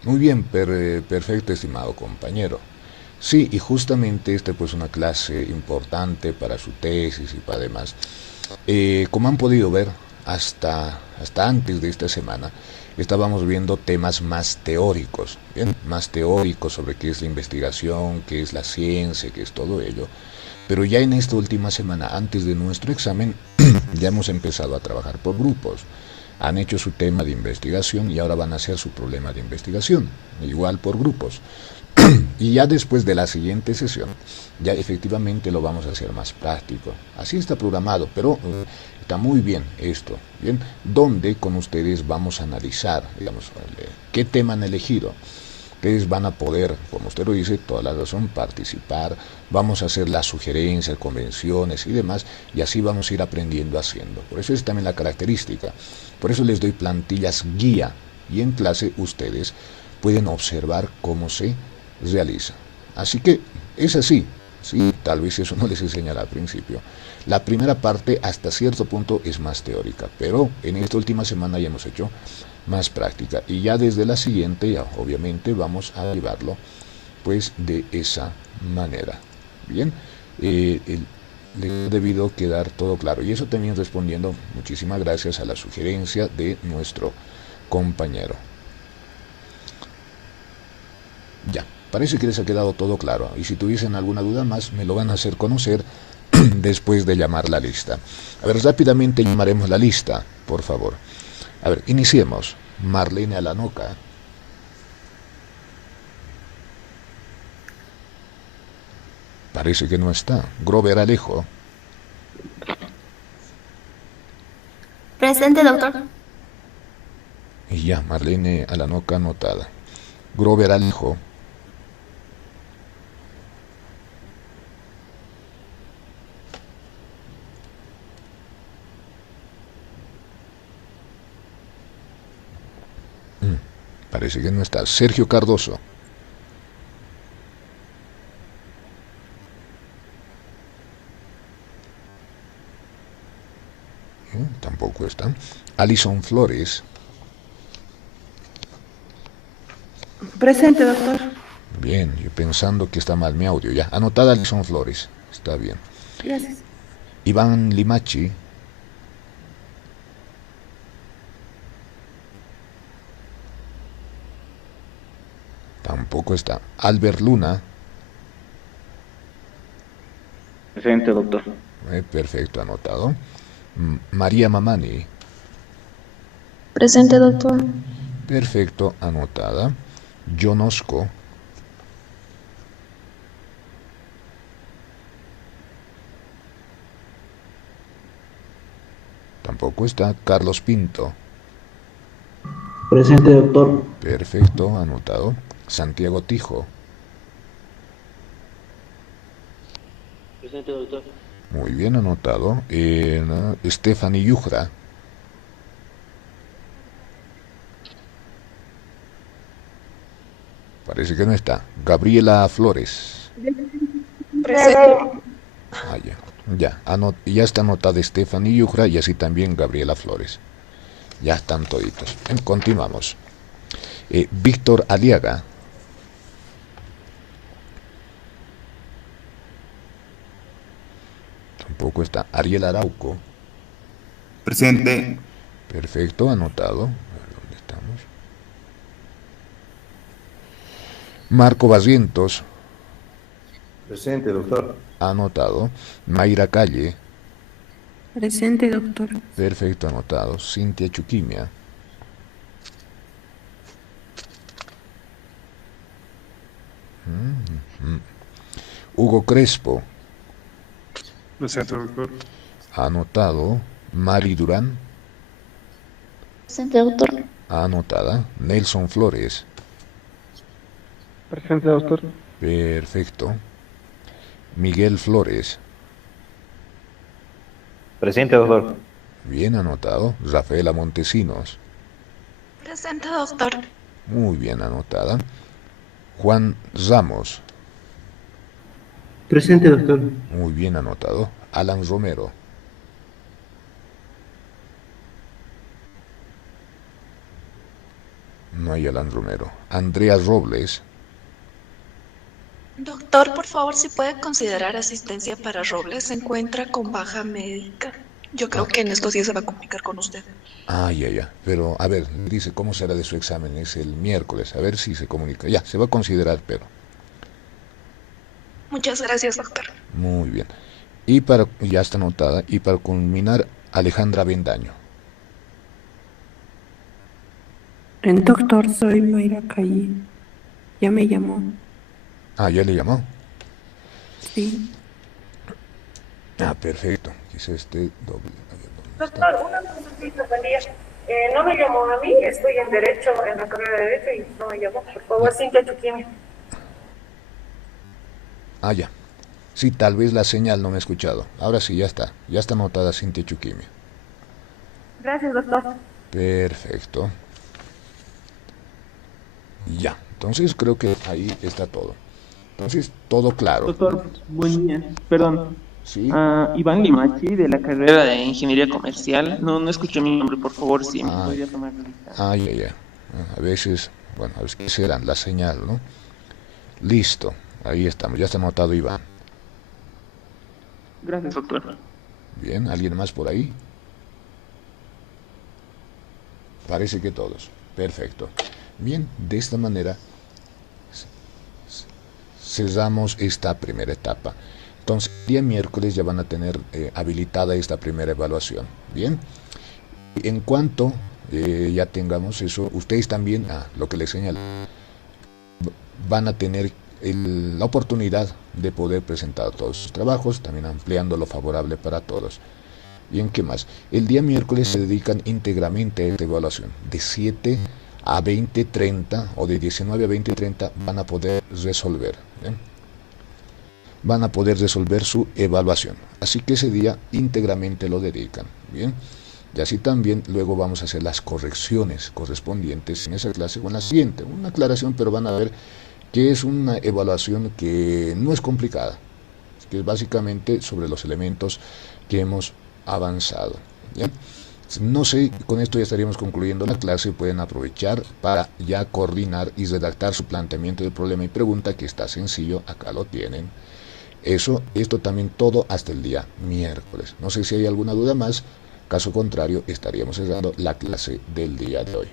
Muy bien, perfecto, estimado compañero. Sí, y justamente esta pues una clase importante para su tesis y para demás. Como han podido ver, hasta antes de esta semana estábamos viendo temas más teóricos, ¿bien? Más teóricos sobre qué es la investigación, qué es la ciencia, qué es todo ello. Pero ya en esta última semana, antes de nuestro examen, ya hemos empezado a trabajar por grupos. Han hecho su tema de investigación y ahora van a hacer su problema de investigación, igual por grupos. Y ya después de la siguiente sesión, ya efectivamente lo vamos a hacer más práctico. Así está programado, pero está muy bien esto, ¿bien? Donde con ustedes vamos a analizar, digamos, qué tema han elegido. Ustedes van a poder, como usted lo dice, toda la razón, participar, vamos a hacer las sugerencias, convenciones y demás, y así vamos a ir aprendiendo haciendo. Por eso es también la característica. Por eso les doy plantillas guía, y en clase ustedes pueden observar cómo se realiza. Así que es así, sí, tal vez eso no les enseñará al principio. La primera parte hasta cierto punto es más teórica, pero en esta última semana ya hemos hecho más práctica y ya desde la siguiente ya obviamente vamos a llevarlo pues de esa manera. Bien, le ha debido quedar todo claro y eso también respondiendo muchísimas gracias a la sugerencia de nuestro compañero. Ya, parece que les ha quedado todo claro y si tuviesen alguna duda más me lo van a hacer conocer después de llamar la lista. A ver, rápidamente llamaremos la lista, por favor. A ver, iniciemos. Marlene Alanoca. Parece que no está. Grover Alejo. Presente, doctor. Y ya, Marlene Alanoca anotada. Grover Alejo. Parece que no está. Sergio Cardoso. Tampoco está. Alison Flores. Presente, doctor. Bien, yo pensando que está mal mi audio. Ya, anotada Alison Flores. Está bien. Gracias. Iván Limachi. Tampoco está. Albert Luna. Presente, doctor. Perfecto, anotado. María Mamani. Presente, doctor. Perfecto, anotada. John Osco. Tampoco está. Carlos Pinto. Presente, doctor. Perfecto, anotado. Santiago Tijo. Presente, doctor. Muy bien, anotado. Stephanie Yujra. Parece que no está. Gabriela Flores. Presente. Ah, ya. Ya está anotada Stephanie Yujra y así también Gabriela Flores. Ya están toditos. Continuamos. Víctor Aliaga. Tampoco está. Ariel Arauco. Presente. Perfecto, anotado. A ver, ¿dónde estamos? Marco Barrientos. Presente, doctor. Anotado. Mayra Calle. Presente, doctor. Perfecto, anotado. Cintia Chuquimia. Hugo Crespo. Presente, doctor. Anotado. Mari Durán. Presente, doctor. Anotada. Nelson Flores. Presente, doctor. Perfecto. Miguel Flores. Presente, doctor. Bien anotado. Rafaela Montesinos. Presente, doctor. Muy bien anotada. Juan Ramos. Presente, doctor. Muy bien anotado. Alan Romero. No hay Alan Romero. Andrea Robles. Doctor, por favor, si puede considerar asistencia para Robles, se encuentra con baja médica. Yo creo que en estos días se va a comunicar con usted. Ya. Pero, a ver, dice cómo será de su examen. Es el miércoles. A ver si se comunica. Ya, se va a considerar, pero. Muchas gracias, doctor. Muy bien. Ya está anotada. Y para culminar, Alejandra Bendaño. Doctor, soy Mayra Calle. Ya me llamó. ¿Ya le llamó? Sí. Perfecto. Quizá este doble. Doctor, una consultita, buen día. No me llamó a mí, estoy en Derecho, en la carrera de Derecho, y no me llamó. Por favor, Cintia Chuquimi. Ya. Sí, tal vez la señal no me ha escuchado. Ahora sí, ya está. Ya está anotada Cintia Chuquimi. Gracias, doctor. Perfecto. Ya. Entonces creo que ahí está todo. Entonces, todo claro. Doctor, buen día. Perdón. Sí. Iván Limachi, de la carrera de Ingeniería Comercial. No escuché mi nombre, por favor, si me podría tomar lista. Ya. A veces, bueno, a veces qué serán la señal, ¿no? Listo. Ahí estamos. Ya está anotado Iván. Gracias, doctor. Bien, ¿alguien más por ahí? Parece que todos. Perfecto. Bien, de esta manera cerramos esta primera etapa. Entonces, el día miércoles ya van a tener habilitada esta primera evaluación. Bien, en cuanto ya tengamos eso, ustedes también, lo que les señalo, van a tener la oportunidad de poder presentar todos sus trabajos, también ampliando lo favorable para todos. Bien, ¿qué más? El día miércoles se dedican íntegramente a esta evaluación. De 7 a 20:30 o de 19 a 20:30 van a poder resolver. ¿Bien? Van a poder resolver su evaluación. Así que ese día íntegramente lo dedican. Bien. Y así también luego vamos a hacer las correcciones correspondientes en esa clase o en la siguiente. Una aclaración, pero van a ver que es una evaluación que no es complicada, que es básicamente sobre los elementos que hemos avanzado. ¿Bien? No sé, con esto ya estaríamos concluyendo la clase. Pueden aprovechar para ya coordinar y redactar su planteamiento de problema y pregunta, que está sencillo, acá lo tienen. Esto también todo hasta el día miércoles. No sé si hay alguna duda más, caso contrario estaríamos cerrando la clase del día de hoy.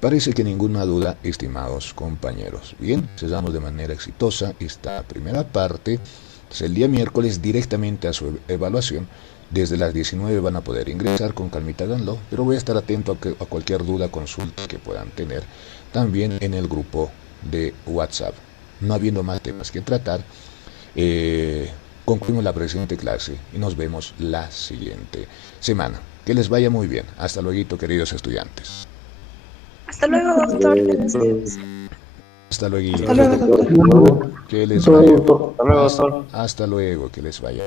Parece que ninguna duda, estimados compañeros. Bien, cerramos de manera exitosa esta primera parte. Entonces, el día miércoles directamente a su evaluación. Desde las 19 van a poder ingresar, con calmita háganlo, pero voy a estar atento a cualquier duda, consulta que puedan tener, también en el grupo de WhatsApp. No habiendo más temas que tratar, concluimos la presente clase y nos vemos la siguiente semana. Que les vaya muy bien. Hasta luego, queridos estudiantes. Hasta luego, doctor. Gracias. Hasta luego. Hasta luego, doctor. Que les vaya. Hasta luego, doctor. Hasta luego, que les vaya.